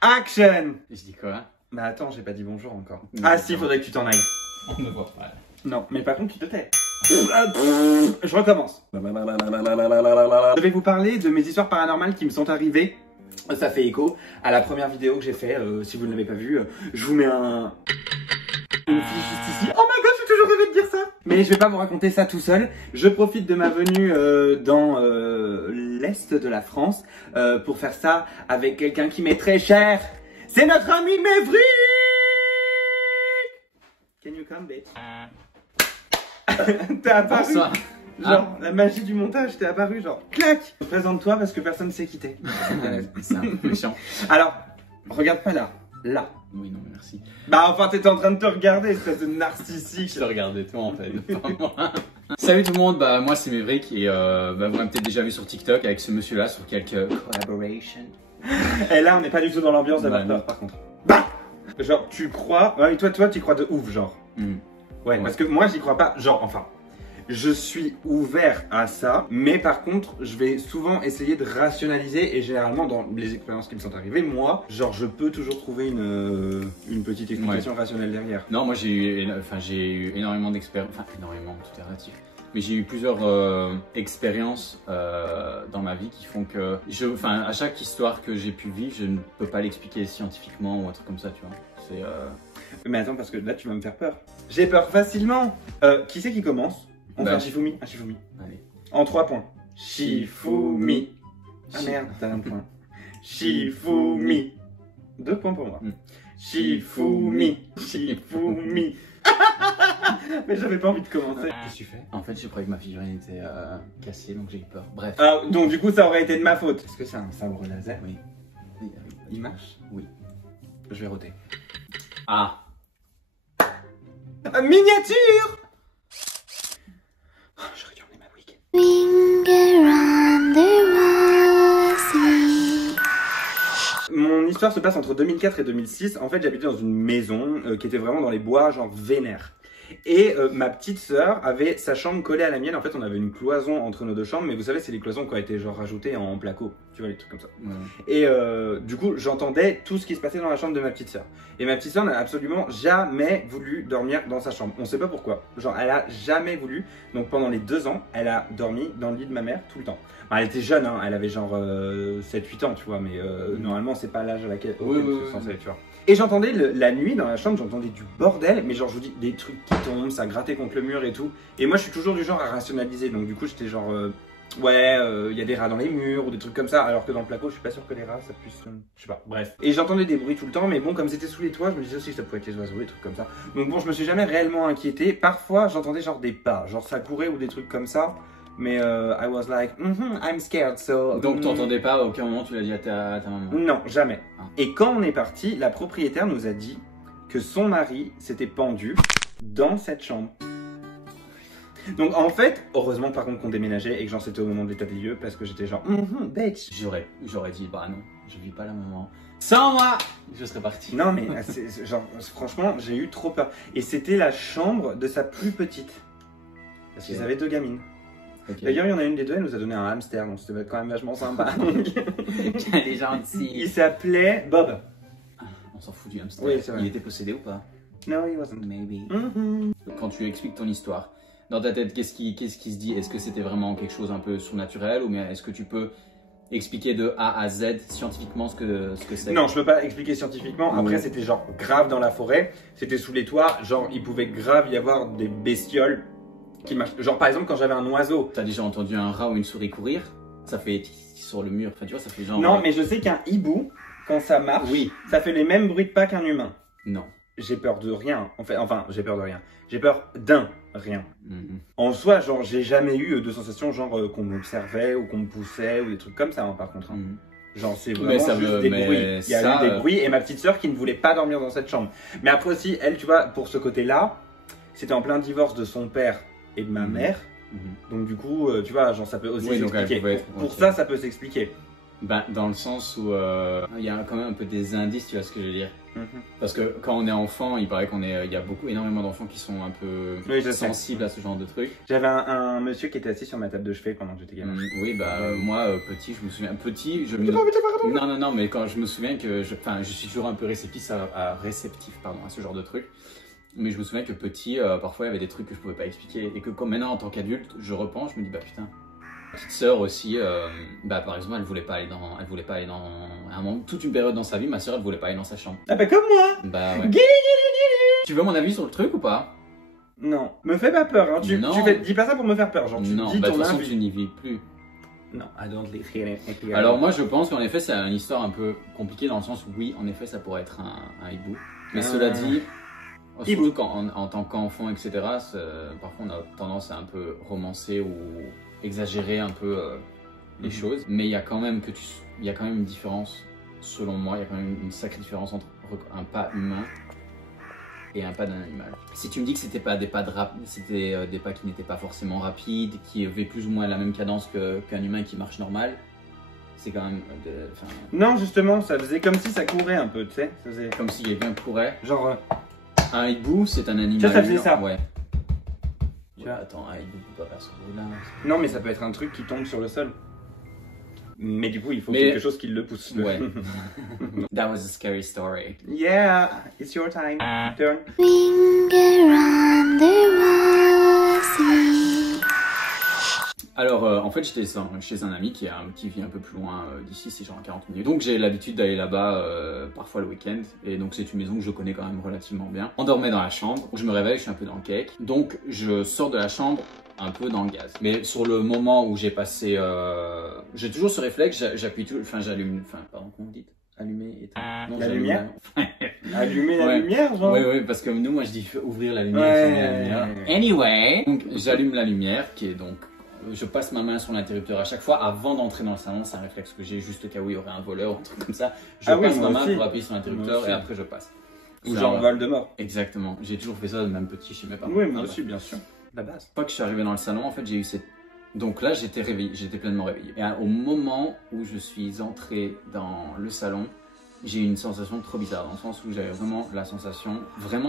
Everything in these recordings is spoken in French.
Action! Je dis quoi? Bah attends, j'ai pas dit bonjour encore. Non, Ah si, non. faudrait que tu t'en ailles. On me voit pas. Non, mais par contre, tu te tais. Je recommence. Je vais vous parler de mes histoires paranormales qui me sont arrivées. Ça fait écho à la première vidéo que j'ai fait. Si vous ne l'avez pas vue, je vous mets une fiche juste ici. Oh my god, j'ai toujours rêvé de dire ça. Mais je vais pas vous raconter ça tout seul. Je profite de ma venue dans l'est de la France pour faire ça avec quelqu'un qui m'est très cher. C'est notre ami Maverick. Can you come, bitch? T'es apparu. Bonsoir. Genre, la magie du montage, t'es apparu, genre, clac. Présente-toi parce que personne ne sait qui t'es. C'est un peu méchant. Alors, regarde pas là, là. Oui, non, merci. Bah enfin, t'étais en train de te regarder, espèce de narcissique. Je te regardais toi en fait, pas moi. Salut tout le monde, bah moi c'est Maverick et vous m'avez peut-être déjà vu sur TikTok avec ce monsieur là sur quelques collaborations. Et là, on n'est pas du tout dans l'ambiance d'avoir peur, par contre. Bah genre, tu crois... Ouais, toi, t'y crois de ouf, genre. Ouais, parce que moi, j'y crois pas. Genre, enfin, je suis ouvert à ça, mais par contre, je vais souvent essayer de rationaliser et généralement, dans les expériences qui me sont arrivées, moi, genre, je peux toujours trouver une petite explication rationnelle derrière. Non, moi j'ai eu énormément d'expériences, enfin énormément, tout est relatif. Mais j'ai eu plusieurs expériences dans ma vie qui font que, à chaque histoire que j'ai pu vivre, je ne peux pas l'expliquer scientifiquement ou un truc comme ça, tu vois. C'est Mais attends, parce que là, tu vas me faire peur. J'ai peur facilement. Qui c'est qui commence? On fait un Shifumi. Un Shifumi. Allez. En 3 points. Shifumi. Ah merde, t'as un point. Shifumi. 2 points pour moi. Shifumi. Shifumi. Mais j'avais pas envie de commencer. Qu'est-ce que tu fais? En fait, je croyais que ma figurine était cassée, donc j'ai eu peur. Bref. Ah, donc du coup, ça aurait été de ma faute. Est-ce que c'est un sabre laser? Oui. Il marche? Oui. Je vais roter. Ah. Miniature! Oh, je regarde ma wig. Mon histoire se passe entre 2004 et 2006. En fait, j'habitais dans une maison qui était vraiment dans les bois, genre vénère. Et ma petite sœur avait sa chambre collée à la mienne. En fait, on avait une cloison entre nos deux chambres, mais vous savez, c'est les cloisons qui ont été genre rajoutées en placo. Tu vois, les trucs comme ça. Et du coup, j'entendais tout ce qui se passait dans la chambre de ma petite sœur. Et ma petite sœur n'a absolument jamais voulu dormir dans sa chambre. On sait pas pourquoi. Genre, elle a jamais voulu. Donc pendant les 2 ans, elle a dormi dans le lit de ma mère tout le temps. Enfin, elle était jeune, hein. Elle avait genre 7-8 ans, tu vois. Mais normalement, c'est pas l'âge à laquelle c'est censé être, tu vois. Et j'entendais la nuit dans la chambre, j'entendais du bordel, mais genre je vous dis des trucs qui tombent, ça grattait contre le mur et tout. Et moi je suis toujours du genre à rationaliser, donc du coup j'étais genre ouais, il y a des rats dans les murs ou des trucs comme ça, alors que dans le placo je suis pas sûr que les rats ça puisse, je sais pas, bref. Et j'entendais des bruits tout le temps, mais bon comme c'était sous les toits, je me disais aussi que ça pouvait être les oiseaux, des trucs comme ça. Donc bon je me suis jamais réellement inquiété, parfois j'entendais genre des pas, genre ça courait ou des trucs comme ça. Mais I was like, I'm scared, so... Donc t'entendais pas, à aucun moment tu l'as dit à ta maman? Non, jamais. Ah. Et quand on est parti, la propriétaire nous a dit que son mari s'était pendu dans cette chambre. Donc en fait, heureusement par contre qu'on déménageait et que j'en c'était au moment de l'état des lieux parce que j'étais genre, bitch. J'aurais dit, bah non, je vis pas la maman. Sans moi, je serais parti. Non mais genre, franchement, j'ai eu trop peur. Et c'était la chambre de sa plus petite. Parce qu'ils avaient 2 gamines. Okay. D'ailleurs, il y en a une des 2, elle nous a donné un hamster, donc c'était quand même vachement sympa. Elle est gentille. Il s'appelait Bob. On s'en fout du hamster. Oui, c'est vrai. Il était possédé ou pas? No, he wasn't. Maybe. Quand tu expliques ton histoire, dans ta tête, qu'est-ce qui se dit? Est-ce que c'était vraiment quelque chose un peu surnaturel ou bien est-ce que tu peux expliquer de A à Z scientifiquement ce que c'est? Non, je peux pas expliquer scientifiquement. Après, c'était genre grave dans la forêt. C'était sous les toits. Genre, il pouvait grave y avoir des bestioles qui marchent. Genre, par exemple, quand j'avais un oiseau. T'as déjà entendu un rat ou une souris courir? Ça fait sur le mur. Enfin, tu vois, ça fait genre. Non, mais je sais qu'un hibou, quand ça marche, ça fait les mêmes bruits de pas qu'un humain. Non. J'ai peur de rien. Enfin, j'ai peur de rien. J'ai peur d'un rien. En soi, genre, j'ai jamais eu de sensation genre qu'on m'observait ou qu'on me poussait ou des trucs comme ça, hein, par contre. Genre, c'est vraiment juste des bruits. Il y a eu des bruits et ma petite sœur qui ne voulait pas dormir dans cette chambre. Mais après aussi, elle, tu vois, pour ce côté-là, c'était en plein divorce de son père et de ma mère. Donc du coup, tu vois, genre, ça peut aussi s'expliquer. Pour ça, ça peut s'expliquer. Ben, dans le sens où il y a quand même un peu des indices, tu vois ce que je veux dire. Parce que quand on est enfant, il paraît il y a énormément d'enfants qui sont un peu sensibles à ce genre de trucs. J'avais un monsieur qui était assis sur ma table de chevet pendant que j'étais gamin. Oui, bah moi, petit, je me souviens. Petit, non, mais quand je me souviens que je suis toujours un peu réceptif à ce genre de trucs. Mais je me souviens que petit, parfois il y avait des trucs que je pouvais pas expliquer. Et que comme maintenant, en tant qu'adulte, je repense, je me dis, bah putain. Petite sœur aussi, par exemple, elle voulait pas aller dans un moment, toute une période dans sa vie, ma sœur elle voulait pas aller dans sa chambre. Ah bah comme moi. Bah ouais. Tu veux mon avis sur le truc ou pas? Non, me fais pas peur, hein. Dis pas ça pour me faire peur, genre tu non, dis bah, ton de toute façon avis. tu n'y vis plus. Non, I don't live here. Alors moi je pense qu'en effet c'est une histoire un peu compliquée dans le sens où oui, en effet ça pourrait être un hibou. Mais cela dit, surtout en tant qu'enfant, etc., parfois on a tendance à un peu romancer ou exagérer un peu les choses, mais il y a quand même une différence, selon moi, il y a quand même une sacrée différence entre un pas humain et un pas d'un animal. Si tu me dis que c'était des pas qui n'étaient pas forcément rapides, qui avaient plus ou moins la même cadence qu'un humain qui marche normal, c'est quand même... Non, justement, ça faisait comme si ça courait un peu, tu sais. Comme si quelqu'un courait. Genre... Un hibou, c'est un animal... Ça faisait ça. Ouais. Attends, il ne peut pas faire ce bruit-là. Non, mais ça peut être un truc qui tombe sur le sol. Mais du coup, il faut quelque chose qui le pousse. Ouais. That was a scary story. Yeah, it's your time. Turn. Alors, en fait, j'étais chez un ami qui vit un peu plus loin d'ici, c'est genre 40 minutes. Donc, j'ai l'habitude d'aller là-bas parfois le week-end. Et donc, c'est une maison que je connais quand même relativement bien. On dormait dans la chambre. Je me réveille, je suis un peu dans le cake. Donc, je sors de la chambre un peu dans le gaz. Mais sur le moment où j'ai passé... j'ai toujours ce réflexe, j'appuie tout... Enfin, j'allume... Enfin, pardon, comment vous dites? Allumer, éteindre. Non, la lumière. Allumer la lumière, genre. Oui, parce que nous, moi, je dis ouvrir la lumière, fermer la lumière. Anyway, donc j'allume la lumière, qui est donc... Je passe ma main sur l'interrupteur à chaque fois avant d'entrer dans le salon. C'est un réflexe que j'ai juste au cas où il y aurait un voleur ou un truc comme ça. Je passe ma main pour appuyer sur l'interrupteur et après je passe. Ou genre Voldemort. Exactement. J'ai toujours fait ça, même petit chez mes parents. Oui, moi aussi, bien sûr. La base. Une fois que je suis arrivé dans le salon, en fait, j'ai eu cette... Donc là, j'étais réveillé, j'étais pleinement réveillé. Et au moment où je suis entré dans le salon, j'ai eu une sensation trop bizarre, dans le sens où j'avais vraiment la sensation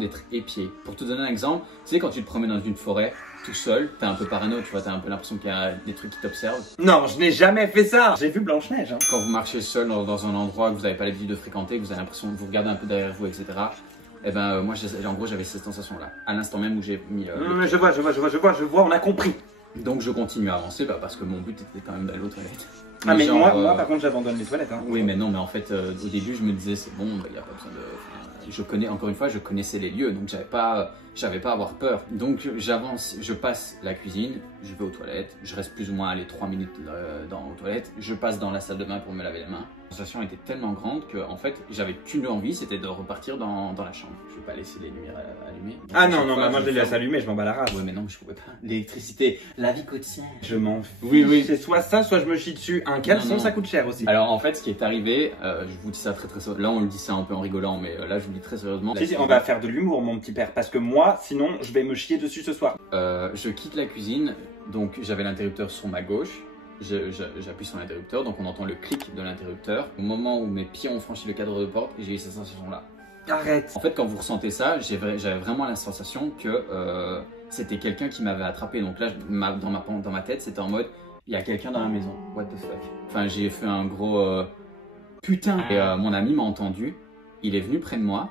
d'être épié. Pour te donner un exemple, tu sais quand tu te promènes dans une forêt tout seul, t'es un peu parano, tu vois, t'as un peu l'impression qu'il y a des trucs qui t'observent. Non, je n'ai jamais fait ça. J'ai vu Blanche-Neige. Hein. Quand vous marchez seul dans un endroit que vous n'avez pas l'habitude de fréquenter, que vous avez l'impression de vous regarder un peu derrière vous, etc. Et ben moi, en gros, j'avais cette sensation-là, à l'instant même où j'ai mis... je vois, on a compris. Donc je continue à avancer parce que mon but était quand même d'aller aux toilettes. Ah mais genre, moi par contre j'abandonne les toilettes. Hein. Oui mais non, mais en fait au début je me disais c'est bon, il n'y a pas besoin de... encore une fois, je connaissais les lieux, donc j'avais pas à avoir peur. Donc j'avance, je passe la cuisine, je vais aux toilettes, je reste plus ou moins 3 minutes aux toilettes, je passe dans la salle de bain pour me laver les mains. La sensation était tellement grande que en fait j'avais qu'une envie, c'était de repartir dans la chambre. Je vais pas laisser les lumières allumées. Donc, ah non, moi je les laisse allumer, je m'en bats la race. Ouais mais non, je pouvais pas. L'électricité, la vie quotidienne. Je m'en fiche. Oui. C'est soit ça, soit je me chie dessus. Un caleçon, ça coûte cher aussi. Alors en fait, ce qui est arrivé, je vous dis ça très sérieusement. Là on le dit ça un peu en rigolant, mais là je vous le dis très sérieusement. Si, on va faire de l'humour mon petit père, parce que moi, sinon, je vais me chier dessus ce soir. Je quitte la cuisine, donc j'avais l'interrupteur sur ma gauche. J'appuie sur l'interrupteur, donc on entend le clic de l'interrupteur. Au moment où mes pieds ont franchi le cadre de porte, j'ai eu cette sensation-là. Arrête. En fait, quand vous ressentez ça, j'avais vraiment la sensation que c'était quelqu'un qui m'avait attrapé. Donc là, dans ma tête, c'était en mode, il y a quelqu'un dans la maison. What the fuck. Enfin, j'ai fait un gros putain. Et mon ami m'a entendu. Il est venu près de moi.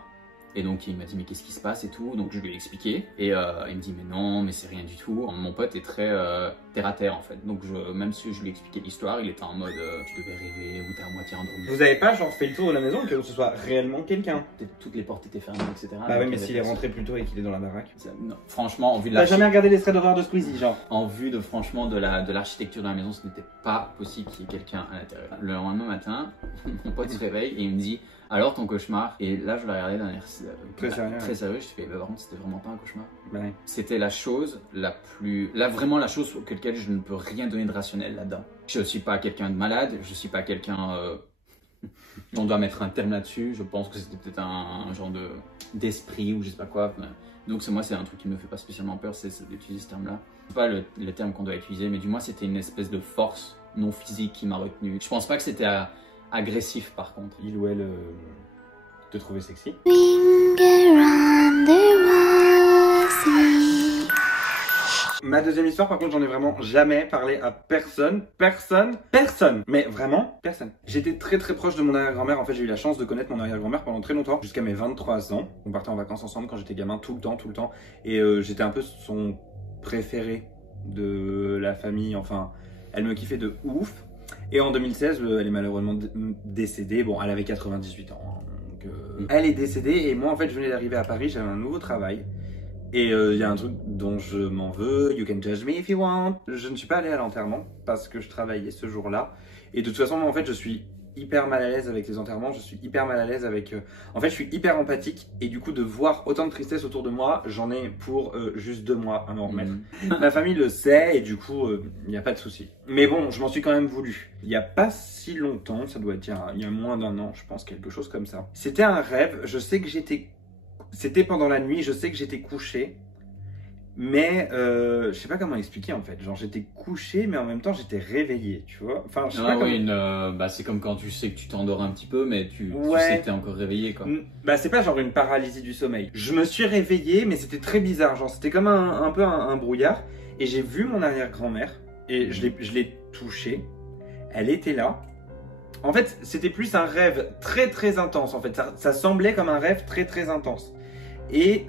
Et donc il m'a dit mais qu'est-ce qui se passe et tout, donc je lui ai expliqué et il me dit mais non mais c'est rien du tout. Mon pote est très terre à terre en fait, donc même si je lui ai expliqué l'histoire, il était en mode tu devais rêver ou t'es à moitié endormi. Vous avez pas genre fait le tour de la maison que ce soit réellement quelqu'un? Toutes les portes étaient fermées etc. Bah oui mais s'il est rentré plus tôt et qu'il est dans la baraque. Non, franchement en vue de T'as jamais regardé les traits d'horreur de Squeezie genre? En vue de franchement de l'architecture de la maison, ce n'était pas possible qu'il y ait quelqu'un à l'intérieur. Le lendemain matin, mon pote se réveille et il me dit alors ton cauchemar, et là je l'ai regardé d'un air très sérieux, je fais par contre c'était vraiment pas un cauchemar. Ouais. C'était la chose vraiment la chose pour laquelle je ne peux rien donner de rationnel là-dedans. Je suis pas quelqu'un de malade, je suis pas quelqu'un... on doit mettre un terme là-dessus, je pense que c'était peut-être un genre d'esprit ou je sais pas quoi. Donc c'est un truc qui me fait pas spécialement peur, c'est d'utiliser ce terme-là. C'est pas le terme qu'on doit utiliser, mais du moins c'était une espèce de force non physique qui m'a retenu. Je pense pas que c'était agressif par contre. Il ou elle te trouvait sexy? Ma deuxième histoire, par contre, j'en ai vraiment jamais parlé à personne. Personne. Mais vraiment, personne. J'étais très très proche de mon arrière-grand-mère. En fait, j'ai eu la chance de connaître mon arrière-grand-mère pendant très longtemps, jusqu'à mes 23 ans. On partait en vacances ensemble quand j'étais gamin, tout le temps. Et j'étais un peu son préféré de la famille. Enfin, elle me kiffait de ouf. Et en 2016, elle est malheureusement décédée. Bon, elle avait 98 ans. Hein, donc, elle est décédée et moi, en fait, je venais d'arriver à Paris. J'avais un nouveau travail. Et il y a un truc dont je m'en veux, you can judge me if you want. Je ne suis pas allé à l'enterrement parce que je travaillais ce jour-là. Et de toute façon, moi, en fait, je suis hyper mal à l'aise avec les enterrements. Je suis hyper mal à l'aise avec... En fait, je suis hyper empathique. Et du coup, de voir autant de tristesse autour de moi, j'en ai pour juste 2 mois à m'en remettre. Ma famille le sait et du coup, il n'y a pas de souci. Mais bon, je m'en suis quand même voulu. Il n'y a pas si longtemps, ça doit être il y a moins d'1 an, je pense, quelque chose comme ça. C'était un rêve. Je sais que c'était pendant la nuit, je sais que j'étais couché, mais je sais pas comment expliquer en fait. Genre j'étais couché, mais en même temps j'étais réveillé, tu vois. Enfin, je sais pas comment... c'est comme quand tu sais que tu t'endors un petit peu, mais tu ouais. sais que t'es encore réveillé quoi. Bah c'est pas genre une paralysie du sommeil. Je me suis réveillé, mais c'était très bizarre. Genre c'était comme un peu un brouillard. Et j'ai vu mon arrière-grand-mère et je l'ai touchée. Elle était là. En fait, c'était plus un rêve très très intense. En fait, ça semblait comme un rêve très très intense. Et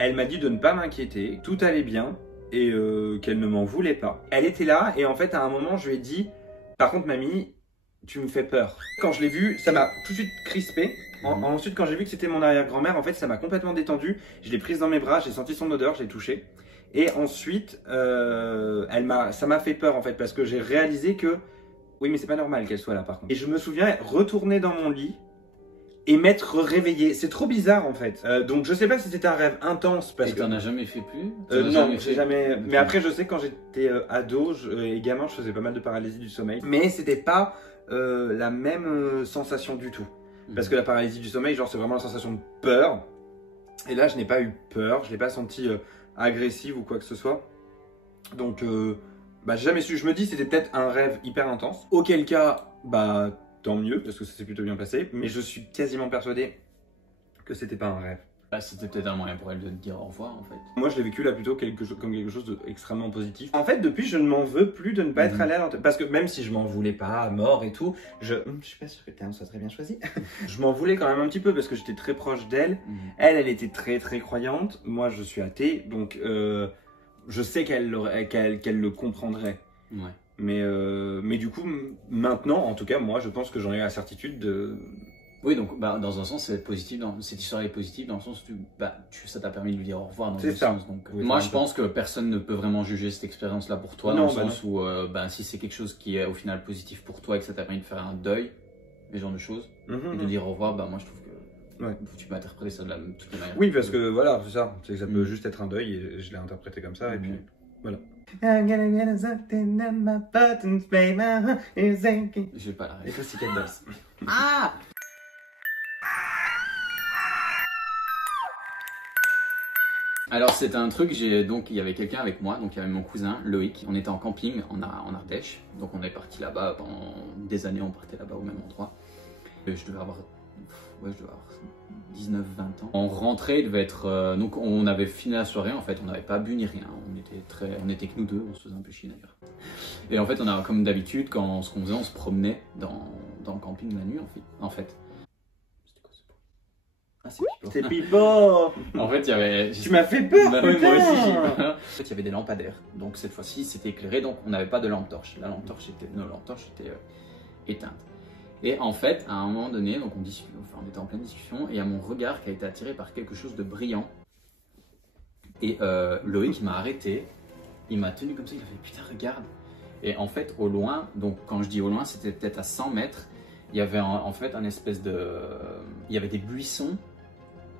elle m'a dit de ne pas m'inquiéter, tout allait bien et qu'elle ne m'en voulait pas. Elle était là et en fait à un moment je lui ai dit « Par contre mamie, tu me fais peur ». Quand je l'ai vue, ça m'a tout de suite crispé. Ensuite quand j'ai vu que c'était mon arrière-grand-mère, en fait ça m'a complètement détendu. Je l'ai prise dans mes bras, j'ai senti son odeur, je l'ai touchée. Et ensuite, ça m'a fait peur en fait parce que j'ai réalisé que oui mais c'est pas normal qu'elle soit là par contre. Et je me souviens retourner dans mon lit et m'être réveillé. C'est trop bizarre en fait. Donc je sais pas si c'était un rêve intense parce que... t'en as jamais fait plus? Non, j'ai jamais... Mais après je sais que quand j'étais ado et gamin, je faisais pas mal de paralysie du sommeil. Mais c'était pas la même sensation du tout. Parce que la paralysie du sommeil, genre c'est vraiment la sensation de peur. Et là je n'ai pas eu peur, je l'ai pas senti agressive ou quoi que ce soit. Donc j'ai jamais su. Je me dis c'était peut-être un rêve hyper intense. Auquel cas, tant mieux, parce que ça s'est plutôt bien passé, mais je suis quasiment persuadé que c'était pas un rêve. C'était peut-être un moyen pour elle de te dire au revoir en fait. Moi je l'ai vécu là plutôt comme quelque chose d'extrêmement positif. En fait depuis je ne m'en veux plus de ne pas être allé à l'enterrement. Parce que même si je m'en voulais pas, mort et tout, je suis pas sûr que le terme soit très bien choisi. Je m'en voulais quand même un petit peu parce que j'étais très proche d'elle. Elle était très très croyante, moi je suis athée, donc je sais qu'elle le comprendrait. Ouais. Mais du coup, maintenant, en tout cas, moi, je pense que j'en ai la certitude de... Oui, donc dans un sens, cette histoire est positive dans le sens où ça t'a permis de lui dire au revoir dans le sens. Donc, oui, moi, je pense que personne ne peut vraiment juger cette expérience-là pour toi, dans le sens où si c'est quelque chose qui est au final positif pour toi et que ça t'a permis de faire un deuil, ce genre de choses, et de dire au revoir, moi, je trouve que tu peux interpréter ça de toutes les manières. Oui, parce que voilà, c'est ça. C'est que ça peut juste être un deuil et je l'ai interprété comme ça, et puis voilà. I'm gonna get something on my buttons, baby, is aching. Je vais pas la rêver. Et Pussycat Dolls. Ah! Alors c'était un truc, donc il y avait quelqu'un avec moi, donc il y avait mon cousin Loïc, on était en camping en Ardèche, donc on est parti là-bas pendant des années, on partait là-bas au même endroit. Et je devais avoir 19-20 ans. On rentrait, il devait être... donc on avait fini la soirée en fait, on n'avait pas bu ni rien, on était que nous deux, on se faisait un peu chier d'ailleurs. Et en fait on a comme d'habitude, ce qu'on faisait, on se promenait dans le camping la nuit en fait. C'était quoi ce bruit? Ah c'est Pipo. C'est Pipo. En fait il y avait... Tu m'as fait peur, bah, oui, moi aussi. En fait il y avait des lampadaires, donc cette fois-ci c'était éclairé, donc on n'avait pas de lampe torche. Nos lampes torches étaient éteintes. Et en fait, à un moment donné, donc on était en pleine discussion, et il y a mon regard qui a été attiré par quelque chose de brillant. Et Loïc m'a arrêté, il m'a tenu comme ça, il a fait putain regarde. Et en fait au loin, donc quand je dis au loin, c'était peut-être à 100 mètres, il y avait en fait un espèce de... Il y avait des buissons,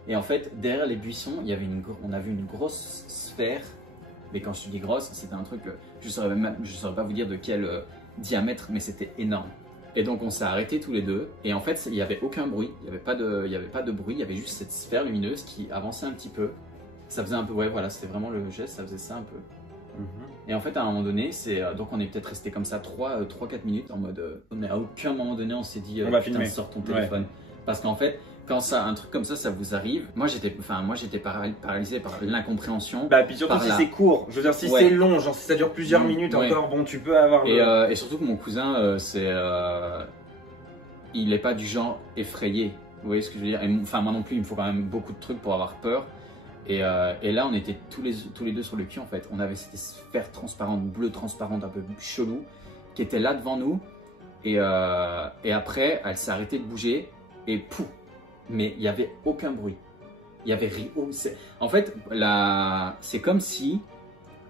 et en fait derrière les buissons, on a vu une grosse sphère. Mais quand je dis grosse, c'était un truc, je saurais pas vous dire de quel diamètre, mais c'était énorme. Et donc on s'est arrêtés tous les deux, et en fait il n'y avait aucun bruit, il n'y avait pas de bruit, il y avait juste cette sphère lumineuse qui avançait un petit peu. Ça faisait un peu, ouais voilà, c'était vraiment le geste, ça faisait ça un peu. Et en fait, à un moment donné, donc on est peut-être resté comme ça 3-4 minutes en mode. Mais à aucun moment donné, on s'est dit on va putain, filmer. sors ton téléphone. Parce qu'en fait, quand un truc comme ça vous arrive, moi j'étais paralysé par l'incompréhension. Bah, puis surtout si c'est court. Je veux dire, si c'est long, genre si ça dure plusieurs minutes encore, bon, tu peux avoir. Et surtout que mon cousin, il n'est pas du genre effrayé. Vous voyez ce que je veux dire? Enfin, moi non plus, il me faut quand même beaucoup de trucs pour avoir peur. Et là, on était tous les deux sur le cul en fait. On avait cette sphère transparente, bleue transparente, un peu chelou, qui était là devant nous. Et après, elle s'est arrêtée de bouger et pouf! Mais il n'y avait aucun bruit. Il y avait rien. En fait, c'est comme si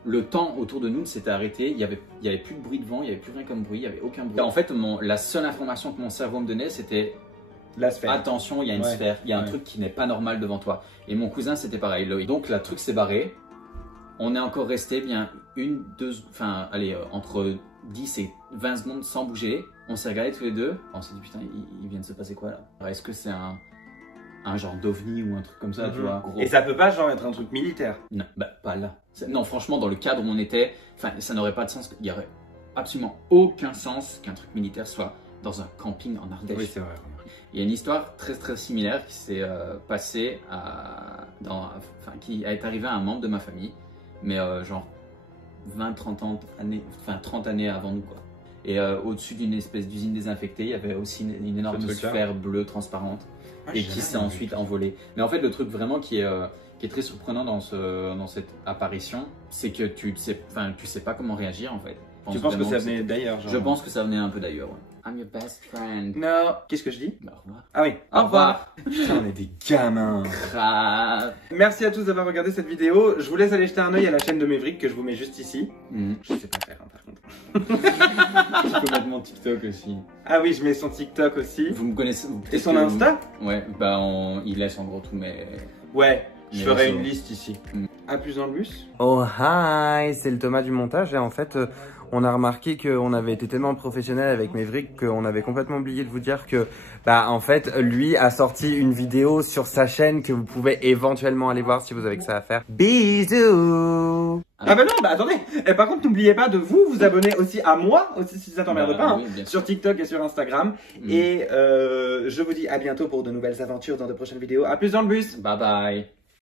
le temps autour de nous ne s'était arrêté. Il y avait plus de bruit de vent, il n'y avait plus rien comme bruit, il n'y avait aucun bruit. En fait, la seule information que mon cerveau me donnait, c'était la sphère. Attention, il y a une sphère, il y a un truc qui n'est pas normal devant toi. Et mon cousin, c'était pareil. Donc, le truc s'est barré. On est encore resté bien entre 10 et 20 secondes sans bouger. On s'est regardés tous les deux. On s'est dit, putain, il vient de se passer quoi là? Est-ce que c'est un genre d'ovni ou un truc comme ça, tu vois? Gros. Et ça peut pas genre être un truc militaire? Non, bah pas là. Non, franchement, dans le cadre où on était, ça n'aurait pas de sens. Il y aurait absolument aucun sens qu'un truc militaire soit dans un camping en Ardèche. Oui, c'est vrai. Il y a une histoire très similaire qui s'est passée qui est arrivée à un membre de ma famille, mais genre 20-30 années, 30 années avant nous quoi. Et au-dessus d'une espèce d'usine désinfectée, il y avait aussi une énorme sphère bleue transparente et qui s'est ensuite envolée. Mais en fait, le truc vraiment qui est très surprenant dans cette apparition, c'est que tu sais pas comment réagir en fait. Tu penses que ça venait d'ailleurs? Je pense que ça venait un peu d'ailleurs. Ouais. I'm your best friend. Non. Qu'est-ce que je dis? Bah, au revoir. Ah oui. Au revoir. Putain, on est des gamins. Grave. Merci à tous d'avoir regardé cette vidéo. Je vous laisse aller jeter un œil à la chaîne de Maverick que je vous mets juste ici. Je sais pas faire par contre. Tu peux mettre mon TikTok aussi. Ah oui, je mets son TikTok aussi. Vous me connaissez. Et son Insta? Ouais, bah il laisse en gros tout mes... Ouais, je ferai une liste ici. À plus dans le bus. Oh hi, c'est le Thomas du montage et en fait on a remarqué qu'on avait été tellement professionnel avec Maverick qu'on avait complètement oublié de vous dire que en fait lui a sorti une vidéo sur sa chaîne que vous pouvez éventuellement aller voir si vous avez que ça à faire. Bisous. Ah bah non, bah attendez. Et par contre, n'oubliez pas de vous abonner aussi à moi, aussi si ça t'emmerde pas, oui, sur TikTok et sur Instagram. Et je vous dis à bientôt pour de nouvelles aventures dans de prochaines vidéos. À plus dans le bus. Bye bye.